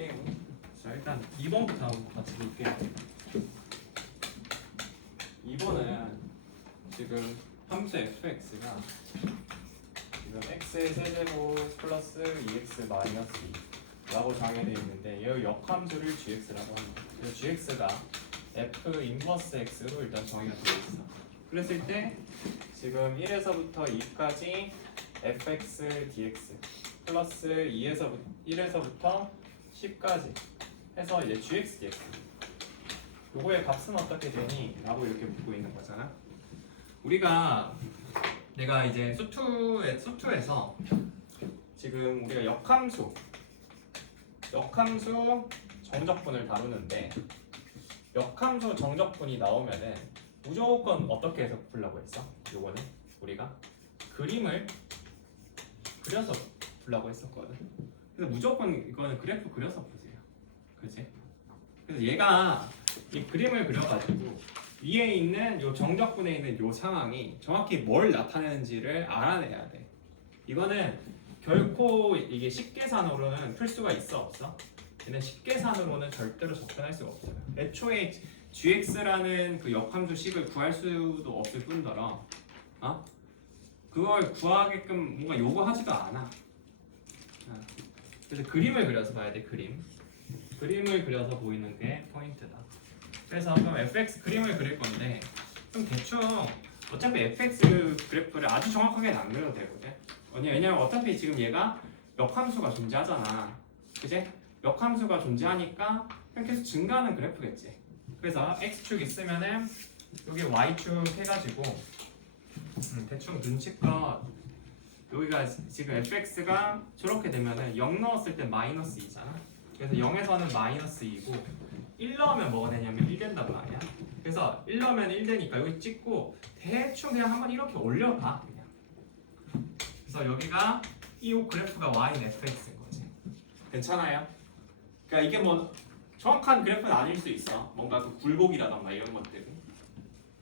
볼게요. 자, 일단 2번부터 한번 같이 볼게요. 2번은 지금 함수 fx가 지금 x의 세제곱 플러스 2x 마이너스 2라고 정해되어 있는데 이 역함수를 gx라고 합니다. 그래서 gx가 f 인버스 x로 일단 정의가 되어 있어. 그랬을 때 지금 1에서부터 2까지 fx dx 플러스 1에서부터 10까지 해서 이제 gx dx 요거의 값은 어떻게 되니? 라고 이렇게 묻고 있는 거잖아. 내가 이제 수투에서 지금 우리가 역함수 정적분을 다루는데 역함수 정적분이 나오면은 무조건 어떻게 해서 풀라고 했어? 요거는 우리가 그림을 그려서 풀라고 했었거든. 그래서 무조건 이거는 그래프 그려서 푸세요. 그치? 그래서 얘가 이 그림을 그려가지고 위에 있는 요 정적분에 있는 요 상황이 정확히 뭘 나타내는지를 알아내야 돼. 이거는 결코 이게 식계산으로는 풀 수가 있어 없어? 얘는 식계산으로는 절대로 접근할 수가 없어요. 애초에 gx라는 그 역함수식을 구할 수도 없을 뿐더러 그걸 구하게끔 뭔가 요구하지도 않아. 그래서 그림을 그려서 봐야 돼. 그림을 그려서 보이는 게 포인트다. 그래서 그럼 fx 그림을 그릴 건데 좀 대충 어차피 fx 그래프를 아주 정확하게는 안 그려도 되거든. 왜냐면 어차피 지금 얘가 역함수가 존재하잖아. 그치? 역함수가 존재하니까 그냥 계속 증가하는 그래프겠지. 그래서 x축 있으면은 여기 y축 해가지고 대충 눈치껏 여기가 지금 fx가 저렇게 되면은 0 넣었을 때 마이너스 2잖아. 그래서 0에서는 마이너스 2고 1 넣으면 뭐가 되냐면 1 된단 말이야. 그래서 1 넣으면 1 되니까 여기 찍고 대충 그냥 한번 이렇게 올려봐 그냥. 그래서 여기가 이 그래프가 y는 fx인 거지. 괜찮아요? 그러니까 이게 뭐 정확한 그래프는 아닐 수 있어. 뭔가 그 굴곡이라던가 이런 것들은.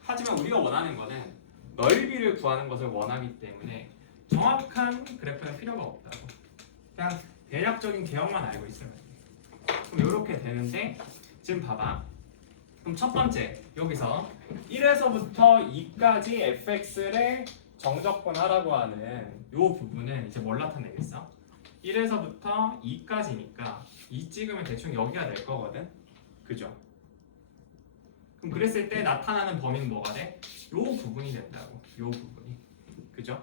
하지만 우리가 원하는 거는 넓이를 구하는 것을 원하기 때문에 정확한 그래프는 필요가 없다고. 그냥 대략적인 개형만 알고 있으면 돼. 그럼 이렇게 되는데 지금 봐봐. 그럼 첫 번째 여기서 1에서부터 2까지 fx를 정적분하라고 하는 이 부분은 이제 뭘 나타내겠어? 1에서부터 2까지니까 2 찍으면 대충 여기가 될 거거든. 그죠? 그럼 그랬을 때 나타나는 범위는 뭐가 돼? 이 부분이 된다고. 이 부분이. 그죠?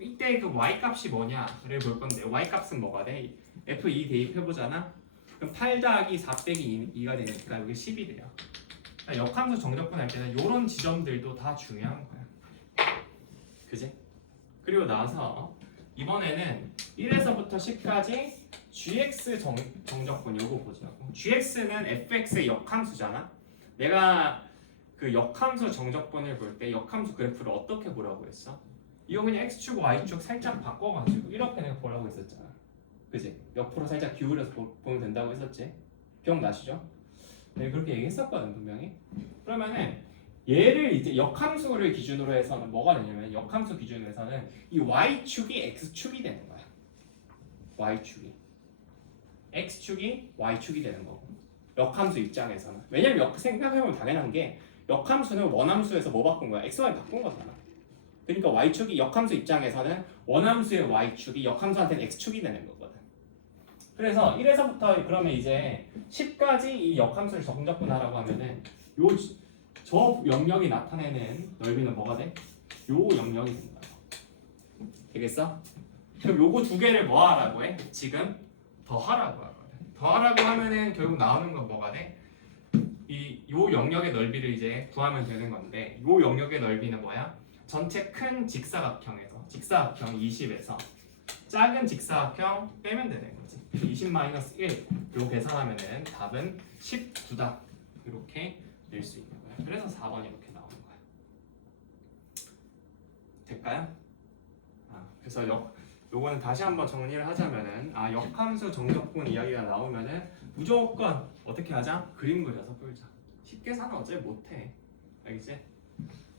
이때 그 y 값이 뭐냐를 볼 건데 y 값은 뭐가 돼? f2 대입해보잖아? 그럼 8 더하기 4 빼기 2가 되니까 여기 10이 돼요. 그러니까 역함수 정적분 할 때는 이런 지점들도 다 중요한 거야. 그지? 그리고 나서 이번에는 1에서부터 10까지 gx 정적분 요거 보자고. gx는 fx의 역함수잖아. 내가 그 역함수 정적분을 볼 때 역함수 그래프를 어떻게 보라고 했어? 이거 그냥 x축, y축 살짝 바꿔가지고 이렇게 내가 보라고 했었잖아. 그지? 옆으로 살짝 기울여서 보면 된다고 했었지? 기억나시죠? 네, 그렇게 얘기했었거든 분명히. 그러면은 얘를 이제 역함수를 기준으로 해서는 뭐가 되냐면 역함수 기준으로 해서는 이 y축이 x축이 되는 거야. y축이 x축이 y축이 되는 거고 역함수 입장에서는. 왜냐면 생각해보면 당연한 게 역함수는 원함수에서 뭐 바꾼 거야? x, y 바꾼 거잖아. 그러니까 y축이 역함수 입장에서는 원함수의 y축이 역함수한테는 x축이 되는 거거든. 그래서 1에서부터 그러면 이제 10까지 이 역함수를 정적분하라고 하면은 저 영역이 나타내는 넓이는 뭐가 돼? 요 영역이 된다. 되겠어? 그럼 요거 두 개를 뭐 하라고 해? 지금 더하라고 하거든. 더하라고 하면은 결국 나오는 건 뭐가 돼? 요 영역의 넓이를 이제 구하면 되는 건데 요 영역의 넓이는 뭐야? 전체 큰 직사각형에서 직사각형 20에서 작은 직사각형 빼면 되는 거지. 20-1 요 계산하면은 답은 19다. 이렇게 낼 수 있는 거야. 그래서 4번 이렇게 나오는 거야. 될까요? 그래서 요거는 다시 한번 정리를 하자면은 역함수 정적분 이야기가 나오면은 무조건 어떻게 하자? 그림 그려서 풀자. 쉽게 사는 어차피 못해. 알겠지?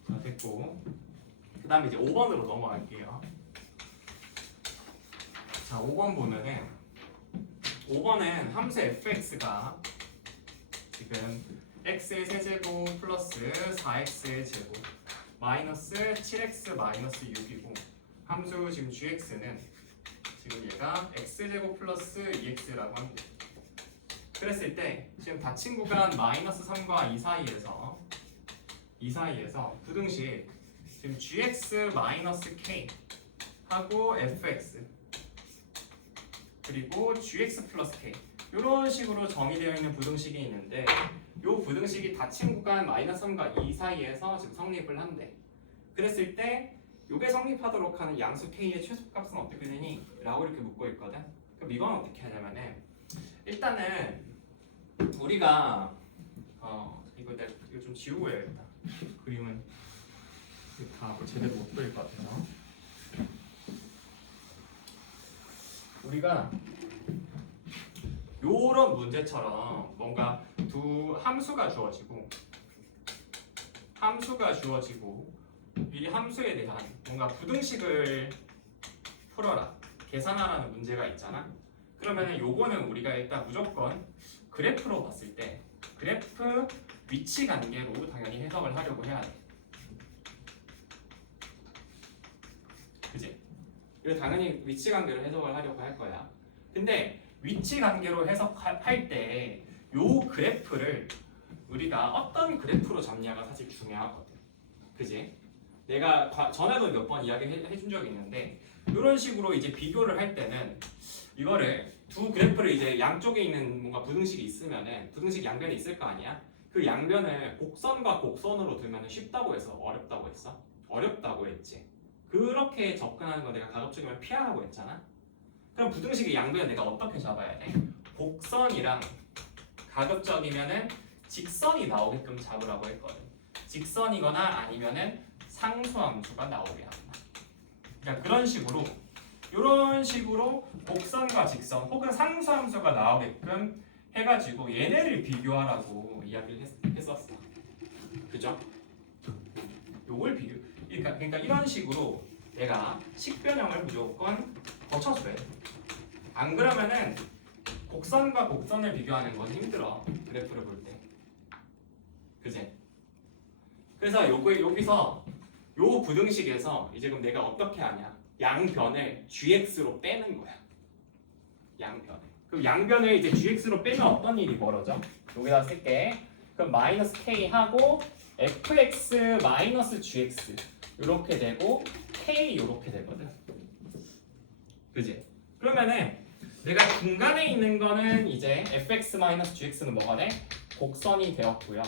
자, 됐고 그 다음에 이제 5번으로 넘어갈게요. 자, 5번 보면은 5번은 함수 fx가 지금 x의 세제곱 플러스 4x의 제곱 마이너스 7x 마이너스 6이고 함수 지금 gx는 지금 얘가 x제곱 플러스 2x라고 합니다. 그랬을 때 지금 닫힌 구간 마이너스 3과 2 사이에서 부등식 지금 gx 마이너스 k 하고 fx 그리고 gx 플러스 k 이런 식으로 정의되어 있는 부등식이 있는데 이 부등식이 닫힌 구간 마이너스 3과 2 사이에서 지금 성립을 한대. 그랬을 때 이게 성립하도록 하는 양수 k의 최소값은 어떻게 되니? 라고 이렇게 묻고 있거든. 그럼 이건 어떻게 하냐면은 일단은 우리가 이거 좀 지우고 해야겠다. 그림은 다 제대로 못 그릴 것 같아서 우리가 요런 문제처럼 뭔가 두 함수가 주어지고 이 함수에 대한 뭔가 부등식을 풀어라 계산하라는 문제가 있잖아. 그러면 요거는 우리가 일단 무조건 그래프로 봤을 때 그래프 위치 관계로 당연히 해석을 하려고 해야 돼. 그치? 이거 당연히 위치 관계로 해석을 하려고 할 거야. 근데 위치 관계로 해석할 때 요 그래프를 우리가 어떤 그래프로 잡냐가 사실 중요하거든. 그지? 내가 전에도 몇 번 이야기 해준 적이 있는데 이런 식으로 이제 비교를 할 때는 이거를 두 그래프를 이제 양쪽에 있는 뭔가 부등식이 있으면은 부등식 양변이 있을 거 아니야? 그 양변을 곡선과 곡선으로 두면 쉽다고 해서 어렵다고 했어? 어렵다고 했지. 그렇게 접근하는 거 내가 가급적이면 피하라고 했잖아. 그럼 부등식의 양변을 내가 어떻게 잡아야 돼? 곡선이랑 가급적이면은 직선이 나오게끔 잡으라고 했거든. 직선이거나 아니면은 상수함수가 나오게 한다. 그러니까 그런 식으로 이런 식으로 곡선과 직선 혹은 상수함수가 나오게끔 해가지고 얘네를 비교하라고 이야기를 했었어. 그죠? 요걸 그러니까 이런 식으로 내가 식변형을 무조건 거쳐줘야 돼. 안 그러면은 곡선과 곡선을 비교하는 건 힘들어. 그래프를 볼 때. 그지? 그래서 여기서 요 부등식에서 이제 그럼 내가 어떻게 하냐? 양변을 gx로 빼는 거야. 양변을. 그럼 양변을 이제 gx로 빼면 어떤 일이 벌어져? 여기다 쓸게. 그럼 마이너스 k 하고 fx 마이너스 gx 이렇게 되고 k 이렇게 되거든. 그지? 그러면은 내가 중간에 있는 거는 이제 fx 마이너스 gx는 뭐가 돼? 곡선이 되었고요.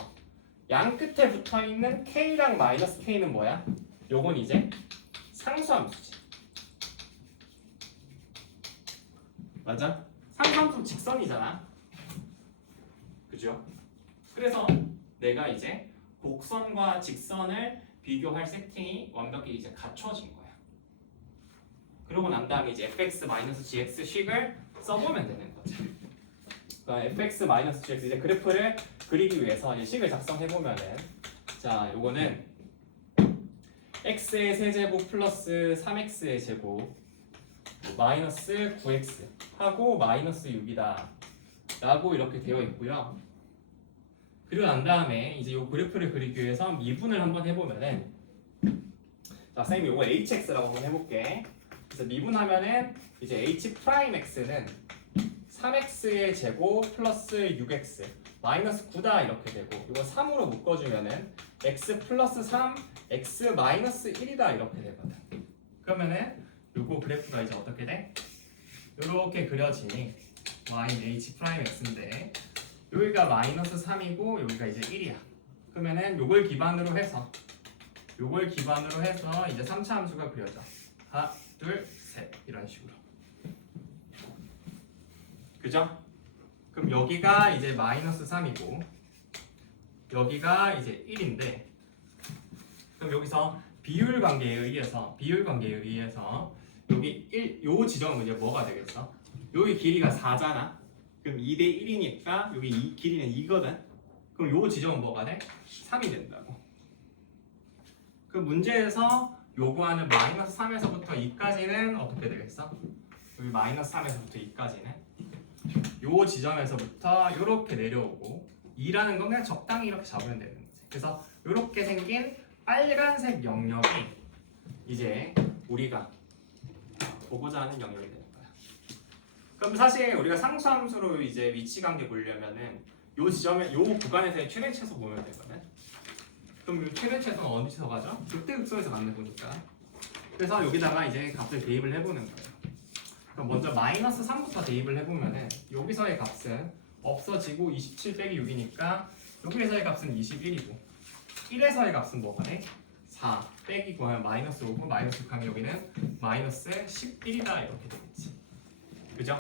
양 끝에 붙어 있는 k랑 마이너스 k는 뭐야? 요건 이제 상수함수지. 맞아? 상수함수 직선이잖아. 그죠? 그래서 내가 이제 곡선과 직선을 비교할 세팅이 완벽히 이제 갖춰진 거야. 그러고 난 다음에 이제 fx-gx 식을 써보면 되는 거지. 그러니까 fx-gx 이제 그래프를 그리기 위해서 이제 식을 작성해 보면은 자, 요거는 x의 세제곱 플러스 3x의 제곱 마이너스 9x 하고 마이너스 6이다 라고 이렇게 되어 있고요. 그리고 난 다음에 이제 요 그래프를 그리기 위해서 미분을 한번 해보면은 자, 쌤이 요거 hx라고 한번 해볼게. 그래서 미분하면은 이제 h'x는 3x의 제곱 플러스 6x 마이너스 9다 이렇게 되고 이거 3으로 묶어주면은 x 플러스 3 x 마이너스 1이다 이렇게 되거든. 그러면은 요거 그래프가 이제 어떻게 돼? 요렇게 그려지니 y는 h'x인데 여기가 마이너스 3이고 여기가 이제 1이야. 그러면은 요걸 기반으로 해서 이제 3차 함수가 그려져. 하나, 둘, 셋 이런 식으로. 그죠? 그럼 여기가 이제 마이너스 3이고 여기가 이제 1인데 그럼 여기서 비율 관계에 의해서 여기 1, 요 지점은 이제 뭐가 되겠어? 여기 길이가 4잖아. 그럼 2대 1이니까 여기 이 길이는 2거든. 그럼 요 지점은 뭐가 돼? 3이 된다고. 그 문제에서 요구하는 마이너스 3에서부터 2까지는 어떻게 되겠어? 여기 마이너스 3에서부터 2까지는 요 지점에서부터 이렇게 내려오고 2라는 건 그냥 적당히 이렇게 잡으면 되는 거지. 그래서 이렇게 생긴 빨간색 영역이 이제 우리가 보고자 하는 영역이 되는 거야. 그럼 사실 우리가 상수함수로 이제 위치 관계 보려면은 요 지점에 요 구간에서의 최대치에서 보면 되거든. 그럼 이 최대치에서는 어디서 가죠? 이때 극소에서 맞는 거니까. 그래서 여기다가 이제 값을 대입을 해보는 거예요. 그럼 먼저 마이너스 3부터 대입을 해보면은 여기서의 값은 없어지고 27 빼기 6이니까 여기에서의 값은 21이고 1에서의 값은 뭐가 돼? 4 빼기 9 하면 마이너스 5고 마이너스 6 하면 여기는 마이너스 11이다 이렇게 되겠지. 그죠?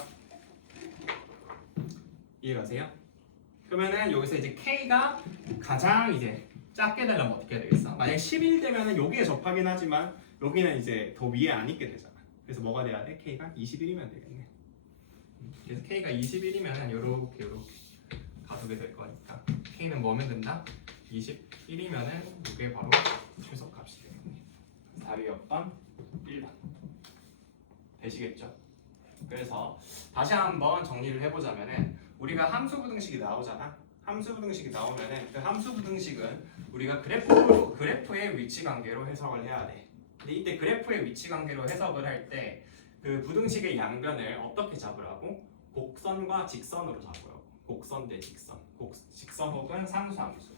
이해가세요? 그러면은 여기서 이제 K가 가장 이제 작게 되려면 어떻게 해야 되겠어? 만약 11 되면은 여기에 접하긴 하지만 여기는 이제 더 위에 안 있게 되잖아. 그래서 뭐가 돼야 돼? K가 21이면 되겠네. 그래서 K가 21이면 이렇게 가두게 될 거니까 K는 뭐면 된다? 21이면은 이게 바로 최소값이 되겠네. 답이 몇 번? 1번. 되시겠죠? 그래서 다시 한번 정리를 해보자면은 우리가 함수부등식이 나오잖아. 함수부등식이 나오면은 그 함수부등식은 우리가 그래프의 위치 관계로 해석을 해야 돼. 근데 이때 그래프의 위치 관계로 해석을 할 때 그 부등식의 양변을 어떻게 잡으라고? 곡선과 직선으로 잡으라고. 곡선 대 직선. 직선 혹은 상수함수.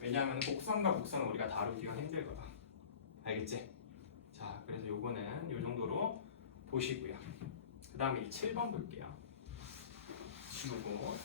왜냐하면 곡선과 곡선은 우리가 다루기가 힘들거든. 알겠지? 자, 그래서 요거는 요 정도로 보시고요. 그 다음에 7번 볼게요. 지우고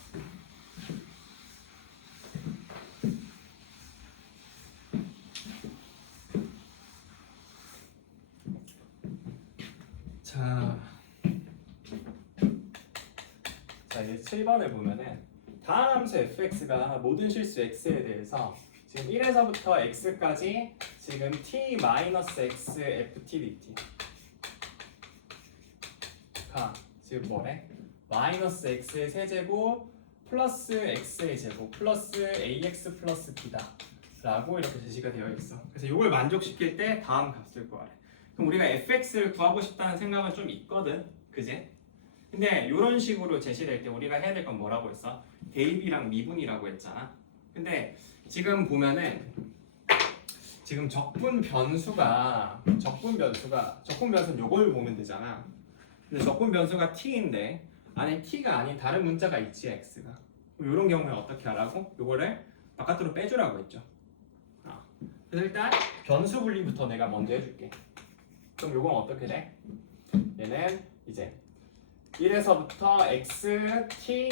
자 이제 7번을 보면은 다음 함수 fx가 모든 실수 x에 대해서 지금 1에서부터 x까지 지금 t-x ft dt가 지금 뭐래? 마이너스 x의 세제곱 플러스 x의 제곱 플러스 ax 플러스 b다 라고 이렇게 제시가 되어 있어. 그래서 이걸 만족시킬 때 다음 값을 구하래. 그럼 우리가 fx를 구하고 싶다는 생각은 좀 있거든, 그지? 근데 이런 식으로 제시될 때 우리가 해야 될 건 뭐라고 했어? 대입이랑 미분이라고 했잖아. 근데 지금 보면은 지금 적분 변수는 요걸 보면 되잖아. 근데 적분 변수가 t인데 안에 t가 아닌 다른 문자가 있지, x가. 이런 경우에 어떻게 하라고? 요거를 바깥으로 빼주라고 했죠. 그래서 일단 변수 분리부터 내가 먼저 해줄게. 그럼 요건 어떻게 돼? 얘는 이제 1에서부터 x, t,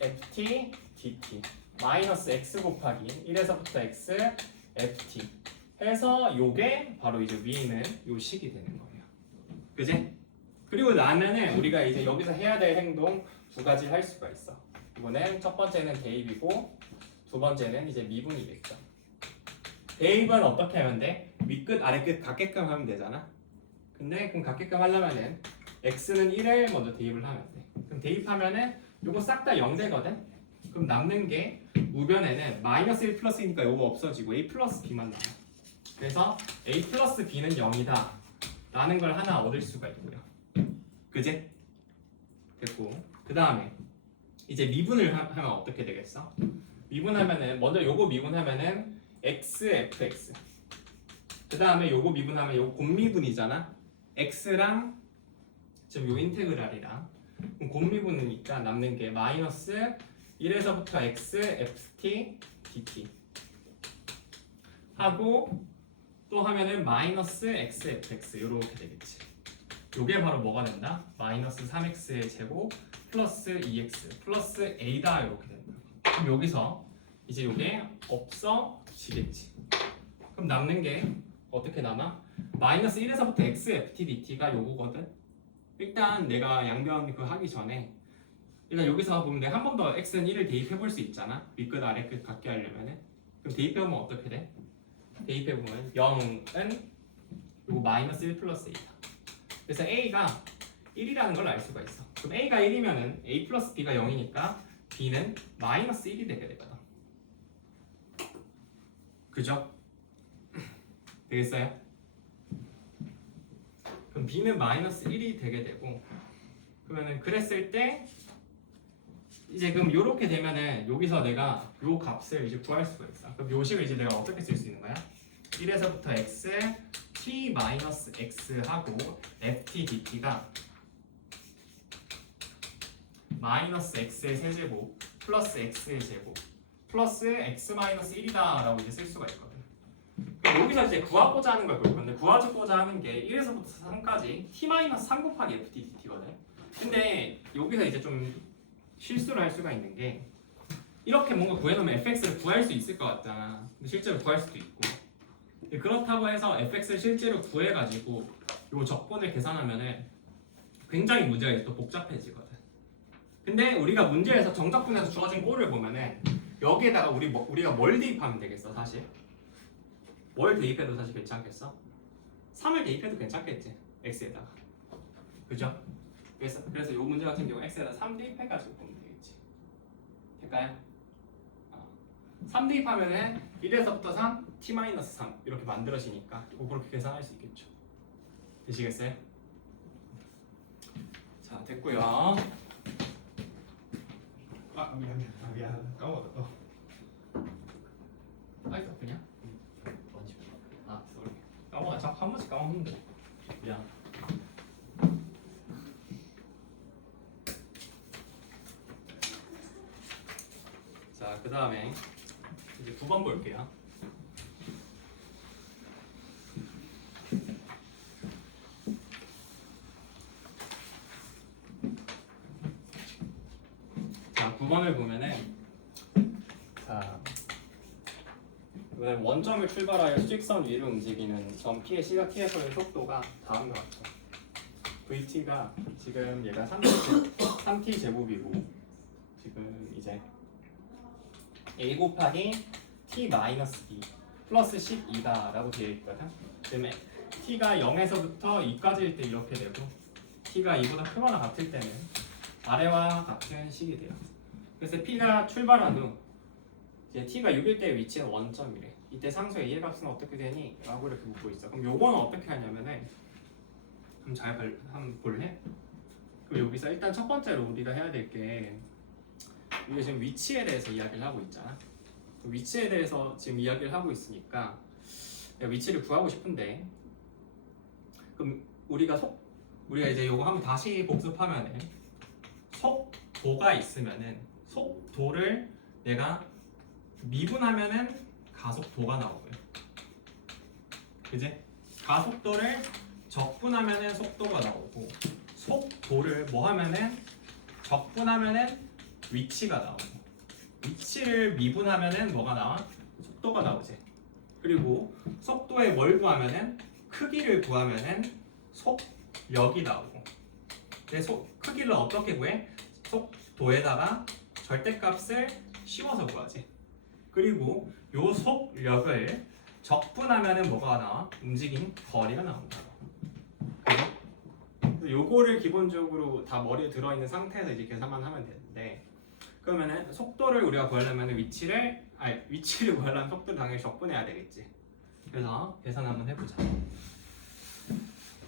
ft, dt 마이너스 x 곱하기 1에서부터 x, ft 해서 요게 바로 이제 위에 있는 요 식이 되는 거예요. 그지? 그리고 나면은 우리가 이제 여기서 해야 될 행동 두 가지 할 수가 있어. 이거는 첫 번째는 대입이고 두 번째는 이제 미분이겠죠. 대입은 어떻게 하면 돼? 윗끝 아래끝 같게끔 하면 되잖아. 근데 그럼 같게끔 하려면은 x는 1에 먼저 대입을 하면 돼. 그럼 대입하면은 요거 싹 다 0 되거든? 그럼 남는 게 우변에는 마이너스 1 플러스이니까 요거 없어지고 a 플러스 b만 남아. 그래서 a 플러스 b는 0이다 라는 걸 하나 얻을 수가 있고요. 그지? 됐고 그 다음에 이제 미분을 하면 어떻게 되겠어? 미분하면은 먼저 요거 미분하면은 x, fx 그 다음에 요거 미분하면 요거 곱미분이잖아. x랑 지금 요 인테그랄이랑 그럼 곱미분이니까 남는 게 마이너스 1에서부터 x, ft, dt 하고 또 하면은 마이너스 x, fx 요렇게 되겠지. 요게 바로 뭐가 된다? 마이너스 3x의 제곱 플러스 2x 플러스 a다 이렇게 된다. 그럼 여기서 이제 요게 없어지겠지. 그럼 남는 게 어떻게 남아? 마이너스 1에서부터 x, ft, dt가 요거거든. 일단 내가 양변 그 하기 전에 일단 여기서 보면 내가 한 번 더 x는 1을 대입해 볼 수 있잖아. 윗끝 아래끝 같게 하려면은. 그럼 대입해 보면 어떻게 돼? 대입해 보면 0은 요거 마이너스 1 플러스 a다. 그래서 a가 1이라는 걸 알 수가 있어. 그럼 a가 1이면은 a 플러스 b가 0이니까 b는 마이너스 1이 되게 되거든. 그죠? 되겠어요? 그럼 b는 마이너스 1이 되게 되고 그러면은 그랬을 때 이제 그럼 요렇게 되면은 여기서 내가 요 값을 이제 구할 수가 있어. 그럼 요식을 이제 내가 어떻게 쓸 수 있는 거야? 1에서부터 x t-x 하고 ft dt가 마이너스 x의 세제곱 플러스 x의 제곱 플러스 x 마이너스 1이다 라고 이제 쓸 수가 있거든. 그럼 여기서 이제 구하고자 하는 걸 볼 건데 구하고자 하는 게 1에서부터 3까지 t 마이너스 3 곱하기 ft dt거든. 근데 여기서 이제 좀 실수를 할 수가 있는 게 이렇게 뭔가 구해놓으면 fx를 구할 수 있을 것 같잖아. 근데 실제로 구할 수도 있고. 그렇다고 해서 fx를 실제로 구해가지고 요 적분을 계산하면은 굉장히 문제가 이제 또 복잡해지거든. 근데 우리가 문제에서 정적분에서 주어진 꼴을 보면은 여기에다가 우리가 뭘 대입하면 되겠어 사실? 뭘 대입해도 사실 괜찮겠어? 3을 대입해도 괜찮겠지 x에다가. 그죠? 그래서 이 문제 같은 경우 x에다 3 대입해가지고 보면 되겠지. 될까요? 3 대입하면은 1에서부터 3, t-3 이렇게 만들어지니까 그렇게 계산할 수 있겠죠. 되시겠어요? 자 됐고요. 미안 까먹었다. 아이고 그냥 쏘리 까먹어. 자꾸 한 번씩 까먹는 거. 미안. 자, 그 다음에 이제 9번 볼게요. 자, 9번을 보면은 자, 이번엔 원점을 출발하여 수직선 위를 움직이는 점 P의 시각 T에서의 속도가 다음과 같다. VT가 지금 얘가 3T 제곱이고 지금 이제 A 곱하기 T 마이너스 2 플러스 12다 라고 되어 있거든. 그다음에 T가 0에서부터 2까지일 때 이렇게 되고 T가 2보다 크거나 같을 때는 아래와 같은 식이 돼요. 그래서 P가 출발한 후 이제 T가 6일 때 위치는 원점이래. 이때 상수의 이의 값은 어떻게 되니? 라고 이렇게 묻고 있어. 그럼 요거는 어떻게 하냐면은 한번 볼래? 그럼 여기서 일단 첫 번째로 우리가 해야 될 게 우리가 지금 위치에 대해서 이야기를 하고 있잖아. 위치에 대해서 지금 이야기를 하고 있으니까 내가 위치를 구하고 싶은데 그럼 우리가 이제 요거 한번 다시 복습하면은 속도가 있으면은 속도를 내가 미분하면은 가속도가 나오고요. 그지? 가속도를 적분하면은 속도가 나오고 속도를 뭐 하면은 적분하면은 위치가 나오고 위치를 미분하면은 뭐가 나와? 속도가 나오지. 그리고 속도에 뭘 구하면은 크기를 구하면은 속력이 나오고. 근데 크기를 어떻게 구해? 속도에다가 절대값을 씌워서 구하지. 그리고 요 속력을 적분하면은 뭐가 나와? 움직인 거리가 나온다. 그래서 요거를 기본적으로 다 머리에 들어있는 상태에서 이제 계산만 하면 되는데 그러면은 속도를 우리가 구하려면 위치를 구하려면 속도를 당연히 적분해야 되겠지. 그래서 계산 한번 해보자.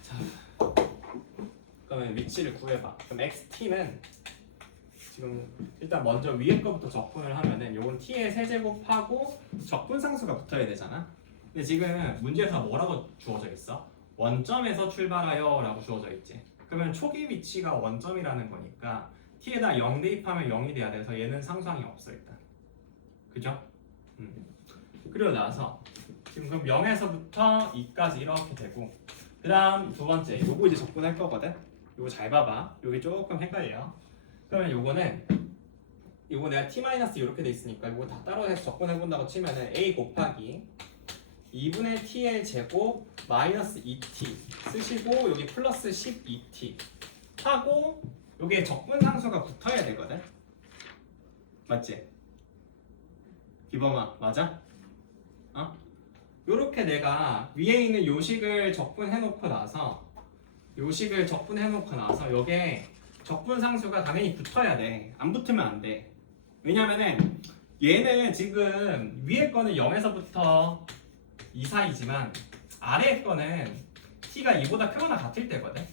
자, 그러면 위치를 구해봐. 그럼 xt는 지금 일단 먼저 위에 거부터 적분을 하면은 요건 t의 세제곱하고 적분 상수가 붙어야 되잖아. 근데 지금 문제에서 뭐라고 주어져 있어? 원점에서 출발하여 라고 주어져 있지. 그러면 초기 위치가 원점이라는 거니까 t에다 0 대입하면 0이 돼야 돼서 얘는 상수항이 없어 일단. 그죠? 그리고 나서 지금 그럼 0에서부터 2까지 이렇게 되고 그 다음 두 번째 요거 이제 적분할 거거든. 요거 잘 봐봐. 요게 조금 헷갈려. 그러면 요거 내가 t 마이너스 이렇게 돼 있으니까 요거 다 따로 해서 적분해 본다고 치면은 a 곱하기 2분의 t의 제곱 마이너스 2t 쓰시고 여기 플러스 12t 하고 요게 적분 상수가 붙어야 되거든. 맞지? 기범아 맞아? 요렇게 내가 위에 있는 요식을 적분해 놓고 나서 요게 적분 상수가 당연히 붙어야 돼. 안 붙으면 안 돼. 왜냐면은 얘는 지금 위에 거는 0에서부터 2 사이지만 아래 거는 t가 2보다 크거나 같을 때거든.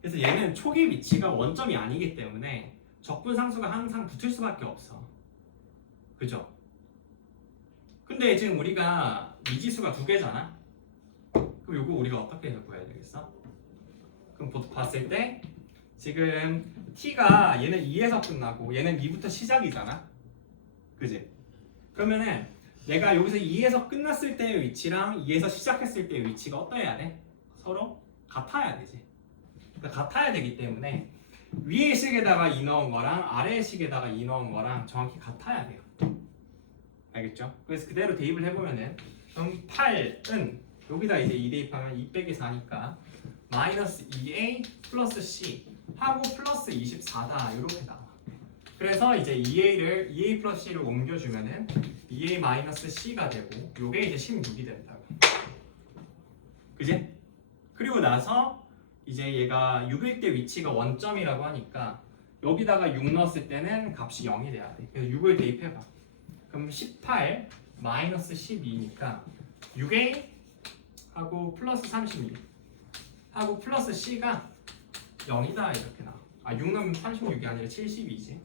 그래서 얘는 초기 위치가 원점이 아니기 때문에 적분 상수가 항상 붙을 수밖에 없어. 그죠? 근데 지금 우리가 미지수가 2개잖아? 그럼 요거 우리가 어떻게 해서 구해야 되겠어? 그럼 봤을 때 지금 t가 얘는 2에서 끝나고 얘는 2부터 시작이잖아? 그지? 그러면은 내가 여기서 2에서 끝났을 때의 위치랑 2에서 시작했을 때의 위치가 어떠해야 돼? 서로 같아야 되지. 그러니까 같아야 되기 때문에 위의 식에다가 2 넣은 거랑 아래의 식에다가 2 넣은 거랑 정확히 같아야 돼요. 알겠죠? 그래서 그대로 대입을 해보면은 그럼 8은 여기다 이제 2 대입하면 2 빼기 4니까 마이너스 2a 플러스 c 하고 플러스 24다 이렇게 나와. 그래서 이제 2a 플러스 c를 옮겨주면은 2a 마이너스 c가 되고 요게 이제 16이 된다고. 그지? 그리고 나서 이제 얘가 6일 때 위치가 원점이라고 하니까 여기다가 6 넣었을 때는 값이 0이 돼야 돼. 그래서 6을 대입해봐. 그럼 18 마이너스 12니까 6a 하고 플러스 36 하고 플러스 c가 0이다 이렇게 나와. 6 넣으면 36이 아니라 72지.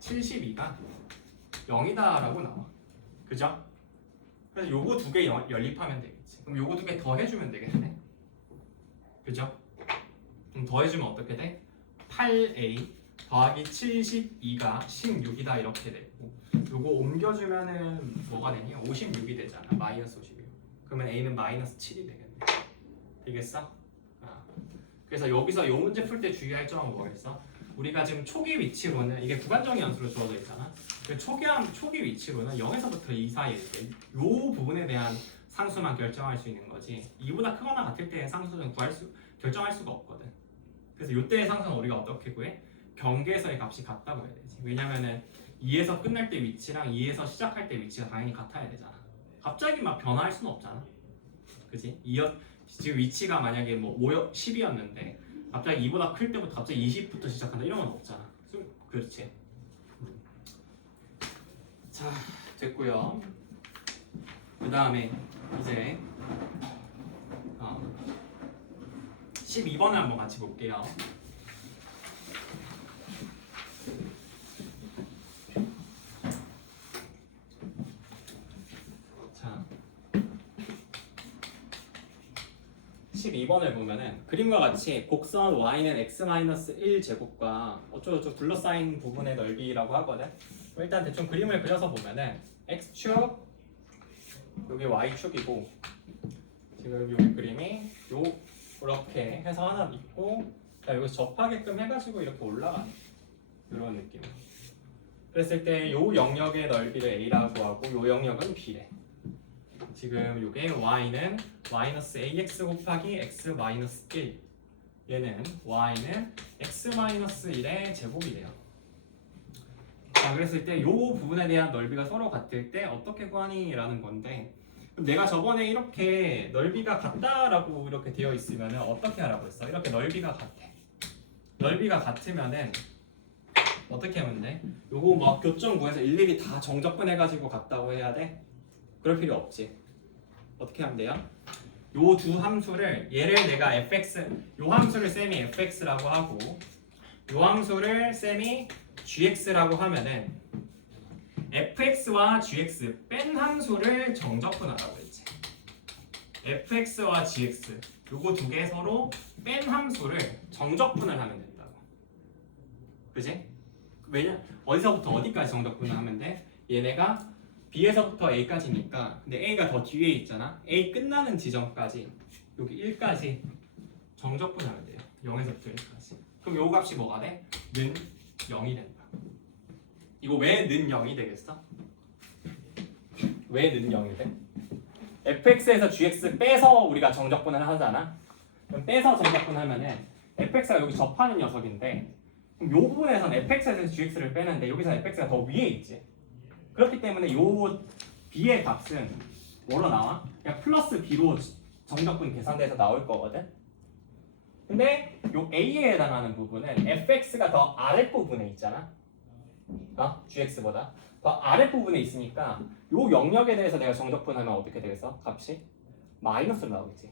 72가 0이다 라고 나와. 그죠? 그래서 요거 2개 연립하면 되겠지. 그럼 요거 2개 더 해주면 되겠네. 그죠? 그럼 더해주면 어떻게 돼? 8a 더하기 72가 16이다 이렇게 되고 요거 옮겨주면은 뭐가 되니? 56이 되잖아. 마이너스 56. 그러면 a는 마이너스 7이 되겠네. 되겠어? 그래서 여기서 요 문제 풀 때 주의할 점은 뭐겠어? 우리가 지금 초기 위치로는 이게 구간정의 함수로 주어져 있잖아. 초기 위치로는 0에서부터 2 사이에 요 부분에 대한 상수만 결정할 수 있는 거지. 2보다 크거나 같을 때의 상수는 결정할 수가 없거든. 그래서 요때의 상수는 우리가 어떻게 구해? 경계에서의 값이 같다고 해야 되지. 왜냐면은 2에서 끝날 때 위치랑 2에서 시작할 때 위치가 당연히 같아야 되잖아. 갑자기 막 변화할 수는 없잖아. 그지? 지금 위치가 만약에 뭐 10이었는데 갑자기 2보다 클 때부터 갑자기 20부터 시작한다 이런 건 없잖아. 그렇지. 자, 됐고요. 그 다음에 이제 12번을 한번 같이 볼게요. 자, 12번을 보면은 그림과 같이 곡선 y는 x-1 제곱과 어쩌고저쩌고 둘러싸인 부분의 넓이라고 하거든. 일단 대충 그림을 그려서 보면은 x축 여기 y축이고 지금 여기 그림이 요렇게 해서 하나 있고 여기서 접하게끔 해가지고 이렇게 올라가는 이런 느낌. 그랬을 때 요 영역의 넓이를 a라고 하고 요 영역은 b래. 지금 요게 y는 마이너스 ax 곱하기 x 마이너스 1 얘는 y는 x 마이너스 1의 제곱이 돼요. 자, 그랬을 때 요 부분에 대한 넓이가 서로 같을 때 어떻게 구하니? 라는 건데 그럼 내가 저번에 이렇게 넓이가 같다라고 이렇게 되어 있으면 어떻게 하라고 했어? 이렇게 넓이가 같아. 넓이가 같으면은 어떻게 하면 돼? 요거 막 교점 구해서 일일이 다 정적분 해가지고 같다고 해야 돼? 그럴 필요 없지. 어떻게 하면 돼요? 요 두 함수를 얘를 내가 fx 요 함수를 쌤이 fx라고 하고 요 함수를 쌤이 gx라고 하면은 fx와 gx 뺀 함수를 정적분하라고 했지. fx와 gx 요거 2개 서로 뺀 함수를 정적분을 하면 된다고. 그지? 왜냐? 어디서부터 어디까지 정적분을 하면 돼? 얘네가 B에서부터 A까지니까 근데 A가 더 뒤에 있잖아. A 끝나는 지점까지 여기 1까지 정적분하면 돼요. 0에서부터 1까지. 그럼 요 값이 뭐가 돼? 는 0이 된다. 이거 왜 는 0이 되겠어? 왜 는 0이 돼? fx에서 gx 빼서 우리가 정적분을 하잖아. 그럼 빼서 정적분하면은 fx가 여기 접하는 녀석인데 그럼 요 부분에서는 fx에서 gx를 빼는데 여기서 fx가 더 위에 있지. 그렇기 때문에 요 b의 값은 뭐로 나와? 그냥 플러스 b로 정적분 계산돼서 나올 거거든. 근데 요 a에 해당하는 부분은 fx가 더 아랫부분에 있잖아. gx보다 더 아랫부분에 있으니까 요 영역에 대해서 내가 정적분하면 어떻게 되겠어? 값이 마이너스로 나오겠지.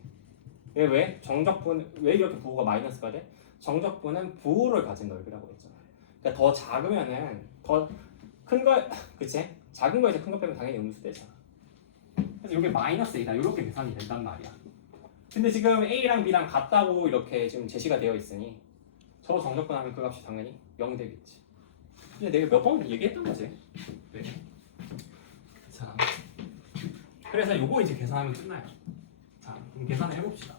왜? 정적분 왜 이렇게 부호가 마이너스가 돼? 정적분은 부호를 가진 넓이라고 했잖아. 그러니까 더 작으면은 더 큰 거, 그치? 작은 거에서 큰 거 빼면 당연히 음수 되잖아. 그래서 이게 마이너스 A다 이렇게 계산이 된단 말이야. 근데 지금 A랑 B랑 같다고 이렇게 지금 제시가 되어 있으니 저거 정적분하면 그 값이 당연히 0 되겠지. 근데 내가 몇 번 얘기했던 거지. 네. 자, 그래서 요거 이제 계산하면 끝나요. 자, 그럼 계산을 해봅시다.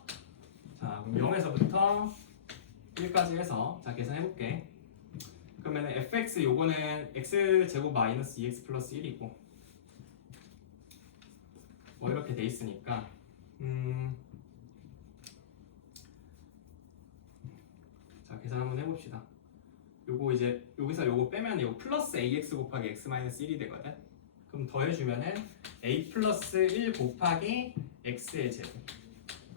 자, 그럼 0에서부터 1까지 해서 자 계산해볼게. 그러면 fx 요거는 x제곱 마이너스 2x 플러스 1이고 뭐 이렇게 돼 있으니까 자 계산 한번 해봅시다. 요거 이제 여기서 요거 빼면 요거 플러스 ax 곱하기 x 마이너스 1이 되거든. 그럼 더해주면은 a 플러스 1 곱하기 x의 제곱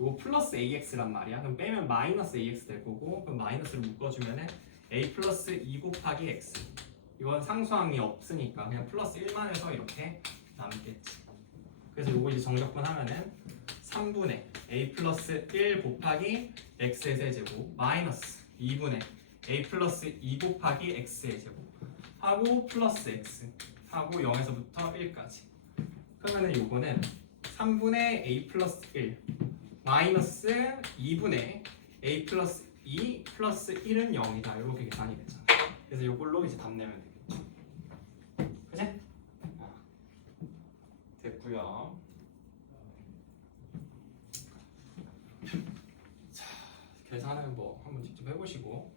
요거 플러스 ax란 말이야. 그럼 빼면 마이너스 ax 될 거고 그럼 마이너스를 묶어주면은 a 플러스 2 곱하기 x 이건 상수항이 없으니까 그냥 플러스 1만 해서 이렇게 남겠지. 그래서 요거 이제 정적분 하면은 3분의 a 플러스 1 곱하기 x의 세제곱 마이너스 2분의 a 플러스 2 곱하기 x의 제곱 하고 플러스 x 하고 0에서부터 1까지 그러면은 요거는 3분의 a 플러스 1 마이너스 2분의 a 플러스 2 플러스 1은 0이다 이렇게 계산이 되잖아. 그래서 요걸로 이제 답 내면 되겠죠. 그치? 됐고요. 자, 계산은 뭐 한번 직접 해보시고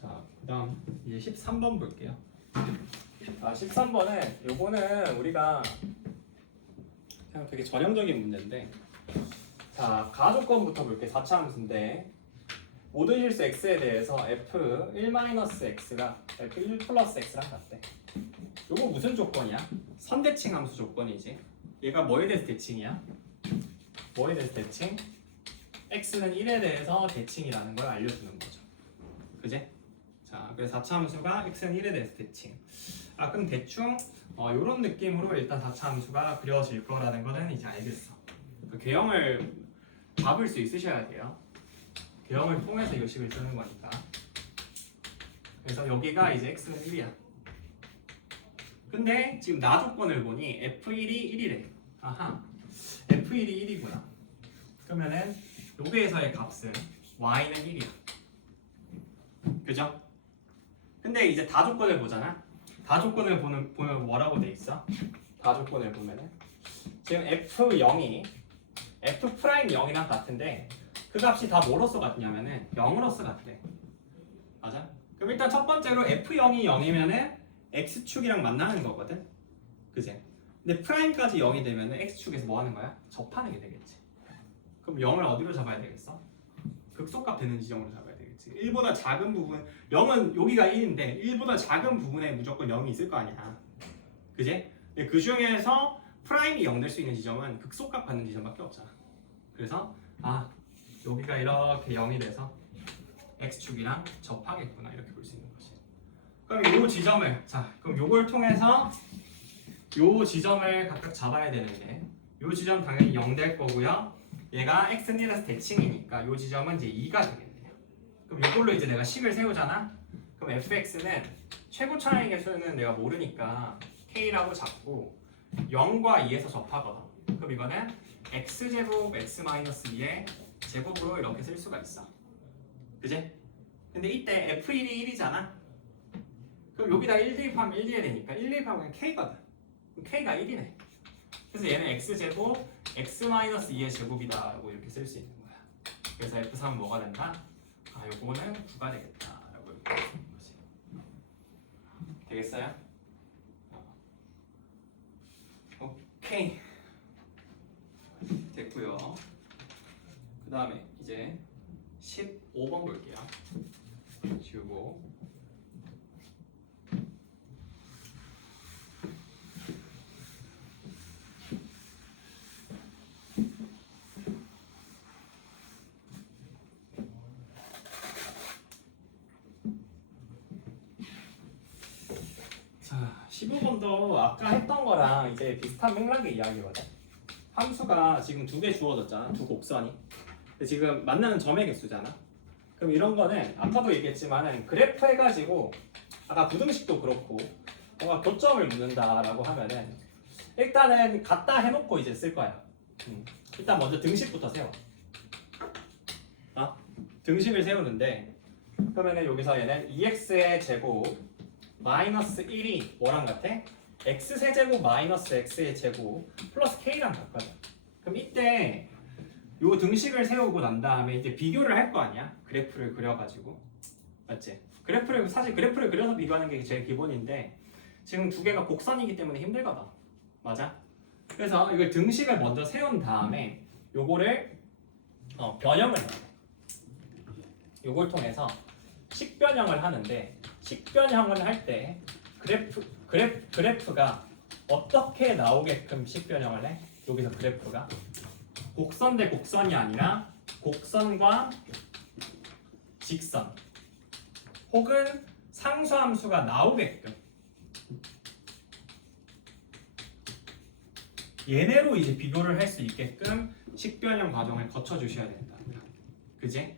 자, 그 다음 이제 13번 볼게요. 13번은 요거는 우리가 그냥 되게 전형적인 문제인데 자 가조건부터 볼게. 4차 함수인데 모든 실수 x에 대해서 f1-x가 f1 플러스 x랑 같대. 요거 무슨 조건이야? 선대칭 함수 조건이지. 얘가 뭐에 대해서 대칭이야? 뭐에 대해서 대칭? x는 1에 대해서 대칭이라는 걸 알려주는 거죠. 그제? 자 그래서 4차 함수가 x는 1에 대해서 대칭. 그럼 대충 이런 느낌으로 일단 4차 함수가 그려질 거라는 거는 이제 알겠어. 그 개형을 잡을 수 있으셔야 돼요. 개형을 통해서 이 식을 쓰는 거니까. 그래서 여기가 이제 x는 1이야. 근데 지금 나 조건을 보니 f1이 1이래. 아하, f1이 1이구나. 그러면은 여기에서의 값은 y는 1이야. 그죠? 근데 이제 다 조건을 보잖아. 다 조건을 보면 뭐라고 돼 있어? 다 조건을 보면은 지금 f0이 f'0이랑 같은데 그 값이 다 뭐로서 같냐면은 0으로서 같대. 맞아? 그럼 일단 첫 번째로 f0이 0이면은 x축이랑 만나는 거거든. 그지? 근데 프라임까지 0이 되면은 x축에서 뭐 하는 거야? 접하는 게 되겠지. 그럼 0을 어디로 잡아야 되겠어? 극소값 되는 지점으로 잡아야 되겠지. 1보다 작은 부분 0은 여기가 1인데 1보다 작은 부분에 무조건 0이 있을 거 아니야. 그지? 근데 그 중에서 프라임이 0 될 수 있는 지점은 극소값 받는 지점밖에 없잖아. 그래서 여기가 이렇게 0이 돼서 x축이랑 접하겠구나 이렇게 볼 수 있는 거지. 그럼 이 지점을 그럼 요걸 통해서 요 지점을 각각 잡아야 되는데 요 지점 당연히 0 될 거고요. 얘가 x는 1에서 대칭이니까 요 지점은 이제 2가 되겠네요. 그럼 이걸로 이제 내가 식을 세우잖아. 그럼 fx는 최고 차이 개수는 내가 모르니까 k라고 잡고 0과 2에서 접하거든. 그럼 이거는 x제곱 x-2의 제곱으로 이렇게 쓸 수가 있어. 그지? 근데 이때 f1이 1이잖아. 그럼 여기다 1 대입하면 1 대야 되니까 1 대입하면 그냥 k거든. 그럼 k가 1이네. 그래서 얘는 x제곱 x-2의 제곱이다 라고 이렇게 쓸 수 있는 거야. 그래서 f3은 뭐가 된다? 요거는 9가 되겠다 라고 이렇게 쓸 수 있는 거지. 되겠어요? 오케이. 됐고요. 그 다음에 이제 15번 볼게요. 지우고 자 15번도 아까 했던 거랑 이제 비슷한 맥락의 이야기거든. 함수가 지금 두 개 주어졌잖아. 두 곡선이. 근데 지금 만나는 점의 개수잖아. 그럼 이런 거는 아까도 얘기했지만은 그래프 해가지고 아까 부등식도 그렇고 뭔가 교점을 묻는다라고 하면은 일단은 갖다 해놓고 이제 쓸 거야. 일단 먼저 등식부터 세워. 등식을 세우는데 그러면은 여기서 얘는 2x의 제곱 마이너스 1이 뭐랑 같아? x 세제곱 마이너스 x의 제곱 플러스 k랑 같거든. 그럼 이때 요 등식을 세우고 난 다음에 이제 비교를 할 거 아니야? 그래프를 그려가지고 맞지? 사실 그래프를 그려서 비교하는 게 제일 기본인데 지금 두 개가 곡선이기 때문에 힘들거든. 맞아? 그래서 이걸 등식을 먼저 세운 다음에 요거를 변형을 해야 돼. 요걸 통해서 식변형을 하는데 식변형을 할 때 그래프가 어떻게 나오게끔 식변형을 해? 여기서 그래프가 곡선 대 곡선이 아니라 곡선과 직선 혹은 상수함수가 나오게끔 얘네로 이제 비교를 할 수 있게끔 식변형 과정을 거쳐 주셔야 된다. 그지?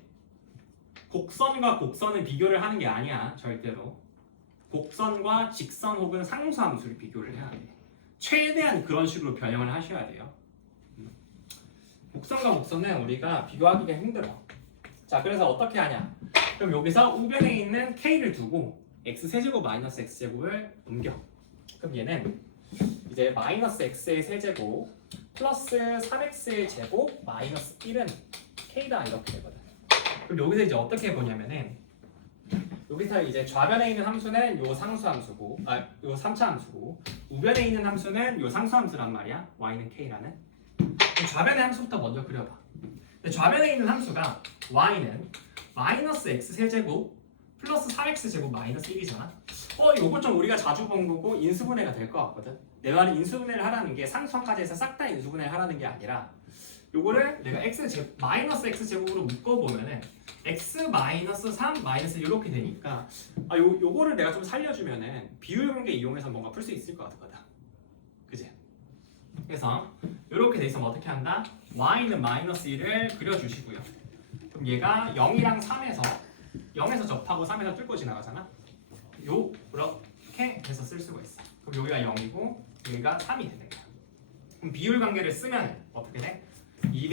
곡선과 곡선을 비교를 하는 게 아니야. 절대로 곡선과 직선 혹은 상수함수를 비교를 해야 돼. 최대한 그런 식으로 변형을 하셔야 돼요. 곡선과 곡선은 우리가 비교하기가 힘들어. 자, 그래서 어떻게 하냐? 그럼 여기서 우변에 있는 k를 두고 x 세제곱 마이너스 x 제곱을 옮겨. 그럼 얘는 이제 마이너스 x의 세제곱 플러스 3x의 제곱 마이너스 1은 k다 이렇게 되거든. 그럼 여기서 이제 어떻게 보냐면은 여기서 이제 좌변에 있는 함수는 요 상수함수고 요 3차 함수고 우변에 있는 함수는 요 상수함수란 말이야. y는 k라는. 좌변의 함수부터 먼저 그려봐. 근데 좌변에 있는 함수가 y는 마이너스 x 세제곱 플러스 4x 제곱 마이너스 1이잖아. 요거 좀 우리가 자주 본 거고 인수분해가 될 것 같거든. 내 말은 인수분해를 하라는 게 상수함까지 해서 싹 다 인수분해를 하라는 게 아니라 요거를 내가 마이너스 x 제곱으로 묶어보면은 x 마이너스 3 마이너스 이렇게 되니까 요거를 내가 좀 살려주면은 비율 관계 이용해서 뭔가 풀 수 있을 것 같거든. 그지? 그래서 이렇게 돼 있으면 어떻게 한다? y는 마이너스 1을 그려주시고요. 그럼 얘가 0이랑 3에서 0에서 접하고 3에서 뚫고 지나가잖아. 요렇게 해서 쓸 수가 있어. 그럼 여기가 0이고 여기가 3이 되는 거야. 그럼 비율 관계를 쓰면 어떻게 돼? 2대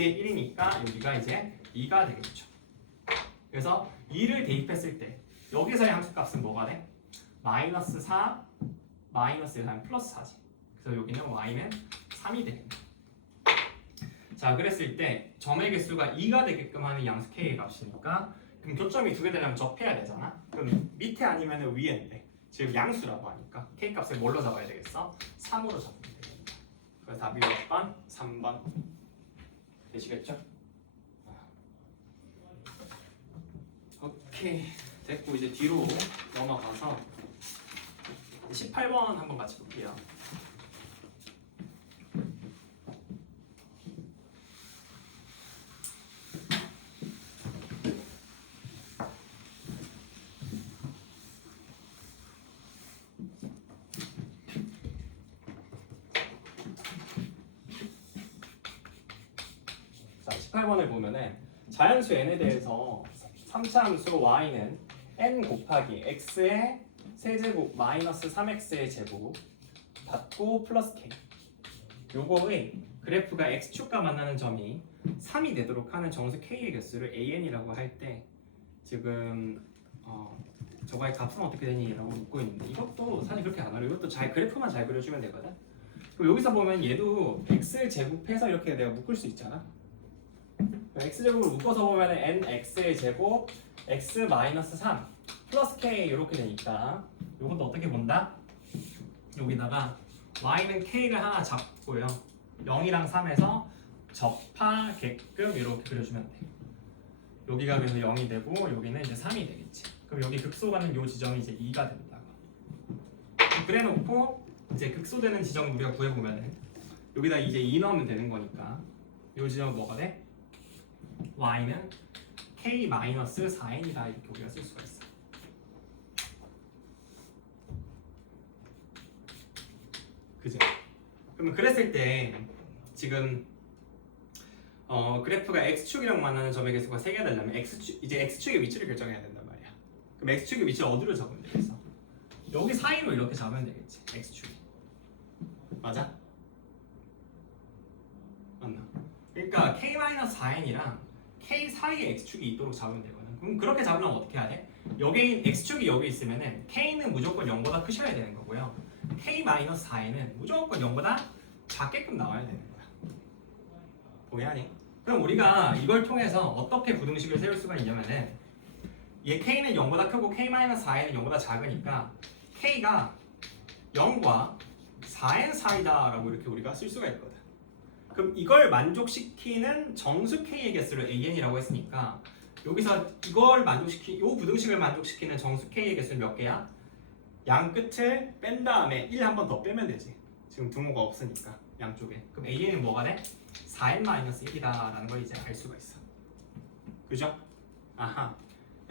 1이니까 여기가 이제 2가 되겠죠. 그래서 2를 대입했을 때 여기서의 함수값은 뭐가 돼? 마이너스 4 마이너스 1 하면 플러스 4지. 그래서 여기는 y는 3이 되겠네. 자, 그랬을 때 점의 개수가 2가 되게끔 하는 양수 k의 값이니까 그럼 교점이 두 개 되려면 접해야 되잖아. 그럼 밑에 아니면 위에인데 지금 양수라고 하니까 k 값을 뭘로 잡아야 되겠어? 3으로 잡으면 되겠다. 그래서 답이 몇 번? 3번 되시겠죠? 오케이, 됐고 이제 뒤로 넘어가서 18번 한번 같이 볼게요. 자, 18번을 보면은 자연수 n에 대해서 3차 함수 y는 n 곱하기 x의 세제곱 마이너스 3x의 제곱 받고 플러스 k 요거의 그래프가 x축과 만나는 점이 3이 되도록 하는 정수 k의 개수를 an이라고 할 때 지금 저거의 값은 어떻게 되니? 라고 묻고 있는데 이것도 사실 그렇게 안 어려워. 이것도 그래프만 잘 그려주면 되거든. 그럼 여기서 보면 얘도 x 제곱해서 이렇게 내가 묶을 수 있잖아. x제곱을 묶어서 보면 nx의 제곱 x 마이너스 3 플러스 k 이렇게 되니까 이것도 어떻게 본다? 여기다가 y는 k를 하나 잡고요 0이랑 3에서 접하게끔 이렇게 그려주면 돼. 여기가 그래서 0이 되고 여기는 이제 3이 되겠지. 그럼 여기 극소가는 이 지점이 이제 2가 된다고. 그래놓고 이제 극소되는 지점 우리가 구해보면은 여기다 이제 2 넣으면 되는 거니까 이 지점은 뭐가 돼? y는 k-4n이다 이렇게 우리가 쓸 수가 있어. 그죠? 그러면 그랬을 때 지금 그래프가 x축이랑 만나는 점의 개수가 3개가 되려면 이제 x축의 위치를 결정해야 된단 말이야. 그럼 x축의 위치를 어디로 잡으면 되겠어? 여기 사이로 이렇게 잡으면 되겠지. x축. 맞아? 맞나? 그러니까 k-4n이랑 k 사이에 x축이 있도록 잡으면 되거든. 그럼 그렇게 잡으려면 어떻게 해야 돼? 여기 x축이 여기 있으면은 k는 무조건 0보다 크셔야 되는 거고요. k-4n은 무조건 0보다 작게끔 나와야 되는 거야. 동의하니? 그럼 우리가 이걸 통해서 어떻게 부등식을 세울 수가 있냐면은 얘 k는 0보다 크고 k-4n은 0보다 작으니까 k가 0과 4n 사이다 라고 이렇게 우리가 쓸 수가 있거든. 그럼 이걸 만족시키는 정수 k의 개수를 an이라고 했으니까 여기서 이걸 이 부등식을 만족시키는 정수 k의 개수는 몇 개야? 양 끝을 뺀 다음에 1 한 번 더 빼면 되지. 지금 등호가 없으니까 양쪽에. 그럼 an은 뭐가 돼? 4n-1이다 라는 걸 이제 알 수가 있어. 그죠? 아하.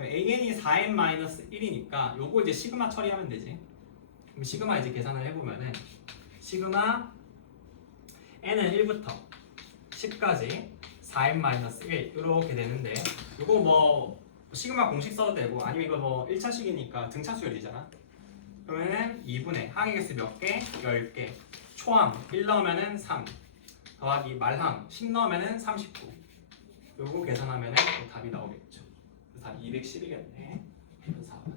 an이 4n-1이니까 요거 이제 시그마 처리하면 되지. 그럼 시그마 이제 계산을 해보면은 시그마 n은 1부터 10까지 4n-1 이렇게 되는데 요거 뭐 시그마 공식 써도 되고 아니면 이거 뭐 1차식이니까 등차 수열이잖아. 그러면은 2분의 항의 개수 몇 개? 10개. 초함 1 넣으면은 3 더하기 말항 10 넣으면은 39. 요거 계산하면은 또 답이 나오겠죠. 그래서 답이 210이겠네. 4번.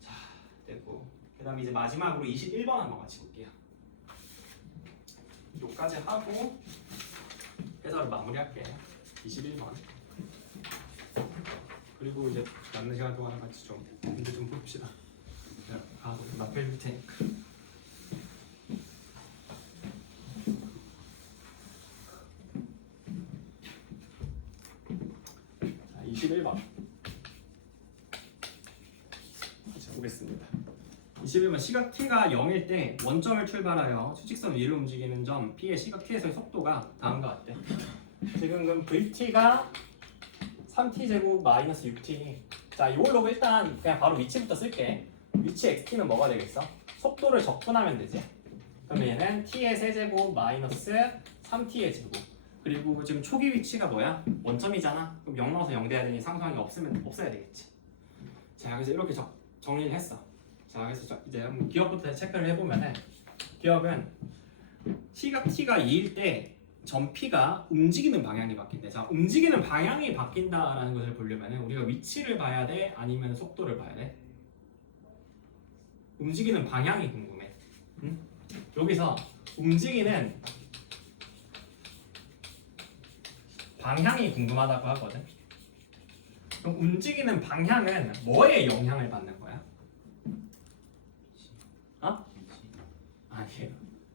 자, 됐고. 그다음에 이제 마지막으로 21번 한번 같이 볼게요. 요까지 하고 해설을 마무리할게요. 21번. 그리고 이제 남는 시간 동안 같이 좀 문제 좀 봅시다. 가서 나 빼줄 테니까. 자, 21번. 같이 보겠습니다. 21번 시각 t가 0일 때 원점을 출발하여 수직선 위로 움직이는 점 p의 시각 t에서의 속도가 다음과 같대. 지금 그럼 vt가 3t 제곱 마이너스 6t. 자, 이걸로 일단 그냥 바로 위치부터 쓸게. 위치 xt는 뭐가 되겠어? 속도를 적분하면 되지. 그러면 얘는 t의 세제곱 마이너스 3t의 제곱. 그리고 지금 초기 위치가 뭐야? 원점이잖아. 그럼 0 넣어서 0 돼야 되니 상수항이 없어야 되겠지. 자, 그래서 이렇게 정리를 했어. 자, 그래서 이제 한번 기억부터 체크를 해보면은 기억은 시각 t가 2일 때 점 p가 움직이는 방향이 바뀐대. 자, 움직이는 방향이 바뀐다라는 것을 보려면은 우리가 위치를 봐야 돼? 아니면 속도를 봐야 돼? 움직이는 방향이 궁금해. 응? 여기서 움직이는 방향이 궁금하다고 하거든. 그럼 움직이는 방향은 뭐에 영향을 받는 거야? 아니에요.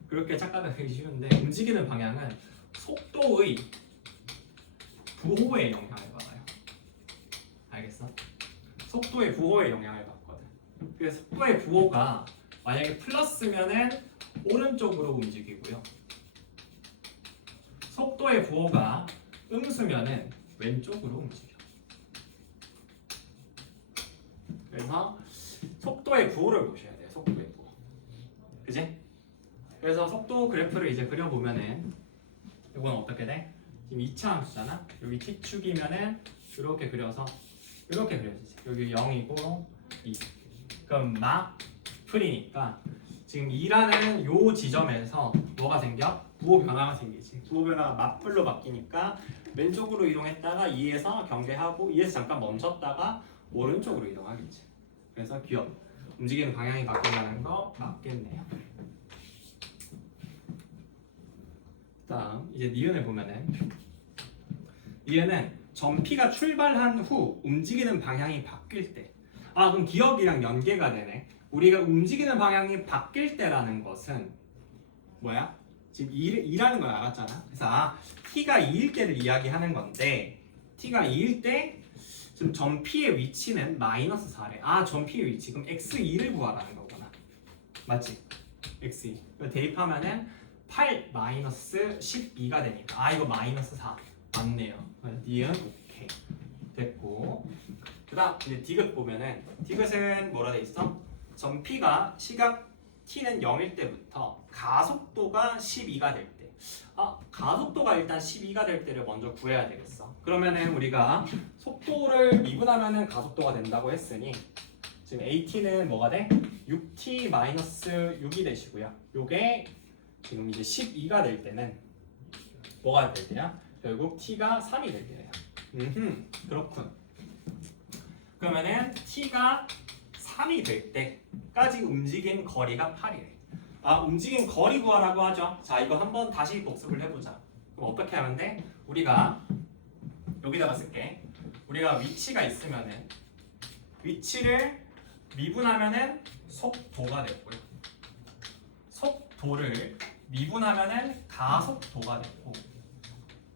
그렇게 착각하기 쉬운데 움직이는 방향은 속도의 부호에 영향을 받아요. 알겠어? 속도의 부호에 영향을 받거든. 그래서 속도의 부호가 만약에 플러스면은 오른쪽으로 움직이고요. 속도의 부호가 음수면은 왼쪽으로 움직여. 그래서 속도의 부호를 보셔야 돼요. 속도의 부호. 그지? 그래서 속도 그래프를 이제 그려보면은 이건 어떻게 돼? 지금 2차 함수잖아. 여기 t축이면은 이렇게 그려서 이렇게 그려지지. 여기 0이고 2. 그럼 풀이니까 지금 2라는 요 지점에서 뭐가 생겨? 부호 변화가 생기지. 부호 변화가 맞풀로 바뀌니까 왼쪽으로 이동했다가 2에서 경계하고 2에서 잠깐 멈췄다가 오른쪽으로 이동하겠지. 그래서 기억. 움직이는 방향이 바뀐다는 거 맞겠네요. 다음 이제 니은을 보면은 니은은 점 P가 출발한 후 움직이는 방향이 바뀔 때. 아, 그럼 기억이랑 연계가 되네. 우리가 움직이는 방향이 바뀔 때라는 것은 뭐야? 지금 2라는 걸 알았잖아. 그래서 T가 2일 때를 이야기하는 건데 T가 2일 때 지금 점 P의 위치는 마이너스 4래. 점 P의 위치. 그럼 X2를 구하라는 거구나. 맞지? X2. 대입하면은 8 마이너스 12가 되니까 이거 마이너스 4 맞네요. 니은 오케이 됐고, 그다음 이제 디귿 보면은 디귿은 뭐라 돼 있어? 점 P가 시각 T는 0일 때부터 가속도가 12가 될 때. 가속도가 일단 12가 될 때를 먼저 구해야 되겠어. 그러면은 우리가 속도를 미분하면은 가속도가 된다고 했으니 지금 AT는 뭐가 돼? 6t-6이 되시고요. 요게 지금 이제 12가 될 때는 뭐가 될 때냐? 결국 t가 3이 될 때예요. 그렇군. 그러면은 t가 3이 될 때까지 움직인 거리가 8이래. 움직인 거리 구하라고 하죠. 자, 이거 한번 다시 복습을 해보자. 그럼 어떻게 하면 돼? 우리가 여기다가 쓸게. 우리가 위치가 있으면은 위치를 미분하면은 속도가 됐고요. 속도를 미분하면은 가속도가 됐고,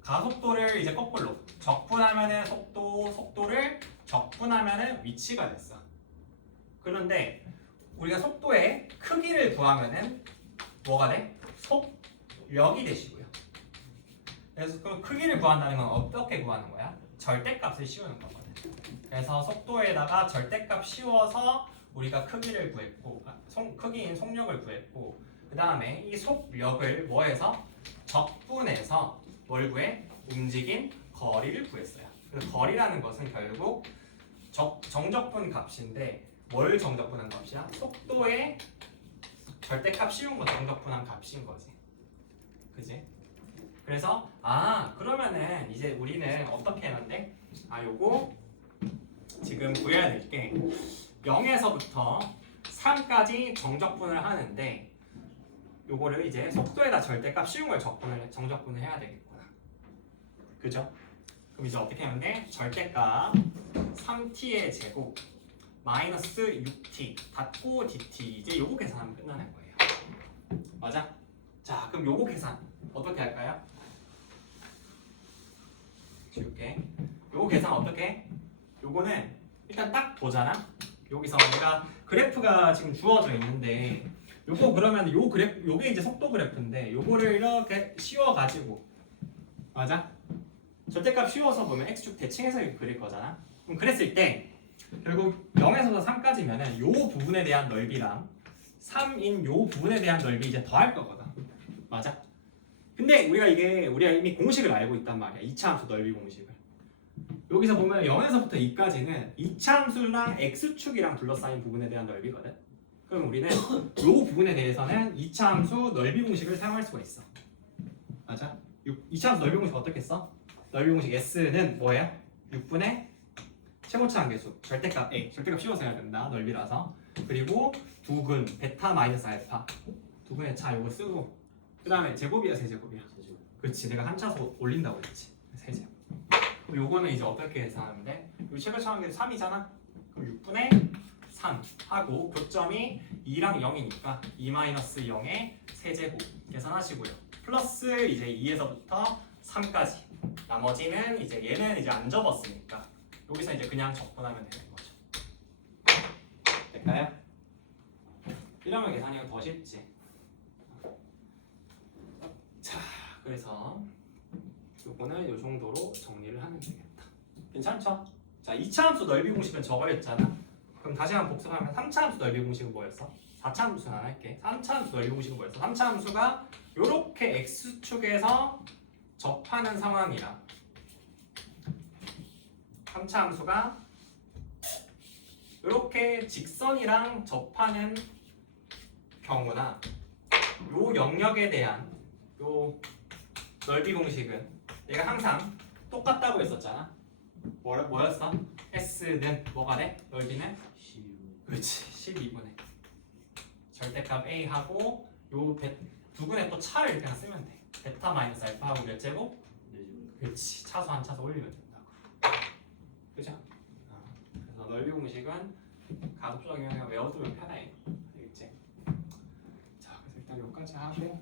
가속도를 이제 거꾸로 적분하면은 속도를 적분하면은 위치가 됐어. 그런데 우리가 속도의 크기를 구하면은 뭐가 돼? 속력이 되시고요. 그래서 그 크기를 구한다는 건 어떻게 구하는 거야? 절대값을 씌우는 거거든. 그래서 속도에다가 절대값 씌워서 우리가 크기를 구했고, 크기인 속력을 구했고, 그 다음에 이 속력을 뭐해서 적분해서 뭘 구해? 움직인 거리를 구했어요. 그래서 거리라는 것은 결국 정적분 값인데 뭘 정적분한 값이야? 속도에 절대값 씌운 거 정적분한 값인 거지. 그지? 그래서 그러면은 이제 우리는 어떻게 하는데 요거 지금 구해야 될 게 0에서부터 3까지 정적분을 하는데 요거를 이제 속도에다 절대값 씌운 걸 정적분을 해야 되겠구나. 그죠? 그럼 이제 어떻게 하면 돼? 절대값 3t의 제곱 마이너스 6t 닫고 dt 이제 요거 계산하면 끝나는 거예요. 맞아? 자, 그럼 요거 계산 어떻게 할까요? 지울게. 요거 계산 어떻게 해? 요거는 일단 딱 보잖아. 여기서 우리가 그래프가 지금 주어져 있는데 요거 그러면 요 그래프 요게 이제 속도 그래프인데 요거를 이렇게 씌워 가지고 맞아? 절대값 씌워서 보면 x축 대칭해서 이렇게 그릴 거잖아. 그럼 그랬을 때 결국 0에서 3까지면은 요 부분에 대한 넓이랑 3인 요 부분에 대한 넓이 이제 더할 거거든. 맞아? 근데 우리가 이미 공식을 알고 있단 말이야. 이차함수 넓이 공식을. 여기서 보면 0에서부터 2까지는 이차함수랑 x축이랑 둘러싸인 부분에 대한 넓이거든. 그럼 우리는 요 부분에 대해서는 이차함수 넓이 공식을 사용할 수가 있어. 맞아? 이차함수 넓이 공식 어떻게 써? 넓이 공식 S는 뭐예요? 6분의 최고차 한계수 절대값 A 절대값 씌워서 해야 된다. 넓이라서. 그리고 두근 베타 마이너스 알파 두근의 차 요거 쓰고 그 다음에 제곱이야 세제곱이야? 그렇지. 내가 한 차수 올린다고 했지. 세제곱. 그럼 요거는 이제 어떻게 계산하면 돼? 요 최고차 한계수 3이잖아. 그럼 6분의 3 하고 교점이 2랑 0이니까 2-0의 세제곱 계산하시고요. 플러스 이제 2에서부터 3까지. 나머지는 이제 얘는 이제 안 접었으니까 여기서 이제 그냥 적분하면 되는 거죠. 될까요? 이러면 계산이 더 쉽지. 자, 그래서 요거는 요 정도로 정리를 하면 되겠다. 괜찮죠? 자, 2차 함수 넓이 공식은 저거였잖아. 그럼 다시 한번 복습하면 3차 함수 넓이 공식은 뭐였어? 4차 함수는 안 할게. 3차 함수 넓이 공식은 뭐였어? 3차 함수가 요렇게 x축에서 접하는 상황이라 3차 함수가 이렇게 직선이랑 접하는 경우나 요 영역에 대한 요 넓이 공식은 얘가 항상 똑같다고 했었잖아. 뭐였어? S는 뭐가 돼? 넓이는? 12분의 그렇지 12분의 절대값 A하고 요 두근의 또 차를 그냥 쓰면 돼. 베타 마이너스 알파하고 몇 제곱? 4제곱. 그렇지. 차수 한 차수 올리면 된다고. 그죠? 그래서 넓이 공식은 가급적이면 외워두면 편해. 알겠지? 자, 그래서 일단 여기까지 하고